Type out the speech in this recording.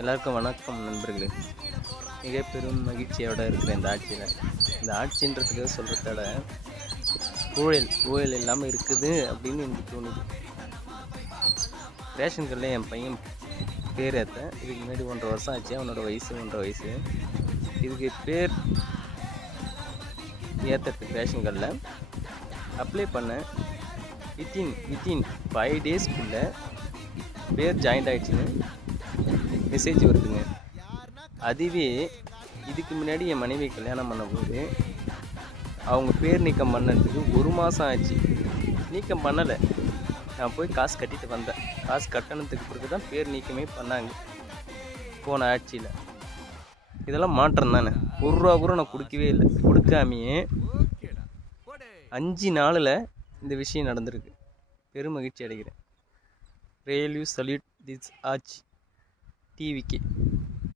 எல்லாருக்கும் வணக்கம் நண்பர்களே. மிக பெரும் மகிழ்ச்சியோடு இருக்கிற இந்த ஆட்சின்றதுக்கு சொல்கிறத ஊழல் இல்லாமல் இருக்குது அப்படின்னு எனக்கு தோணுது. ரேஷன் கார்டில் என் பையன் பேர் ஏற்றேன். இதுக்கு முன்னாடி 1.5 வருஷம் ஆச்சு. அவனோட வயசு 1.5 வயசு. இதுக்கு பேர் ஏற்றுறதுக்கு ரேஷன் கார்டில் அப்ளை பண்ணேன். வித்தின் 5 டேஸ்க்குள்ளே பேர் ஜாயிண்ட் ஆகிடுச்சுன்னு மெசேஜ் வருதுங்க. அதுவே இதுக்கு முன்னாடி என் மனைவி கல்யாணம் பண்ணும்போது அவங்க பேர் நீக்கம் பண்ணதுக்கு 1 மாதம் ஆச்சு. நீக்கம் பண்ணலை. நான் போய் காசு கட்டிட்டு வந்தேன். காசு கட்டணத்துக்கு பிறகு தான் பேர் நீக்கமே பண்ணாங்க போன ஆட்சியில். இதெல்லாம் மாற்றம் தானே. 1 ரூபா கூட நான் கொடுக்கவே இல்லை. கொடுக்காமையே 5 நாளில் இந்த விஷயம் நடந்திருக்கு. பெரும் மகிழ்ச்சி அடைகிறேன். ரியலி சல்யூட் திஸ் ஆட்சி டிவிக்கு.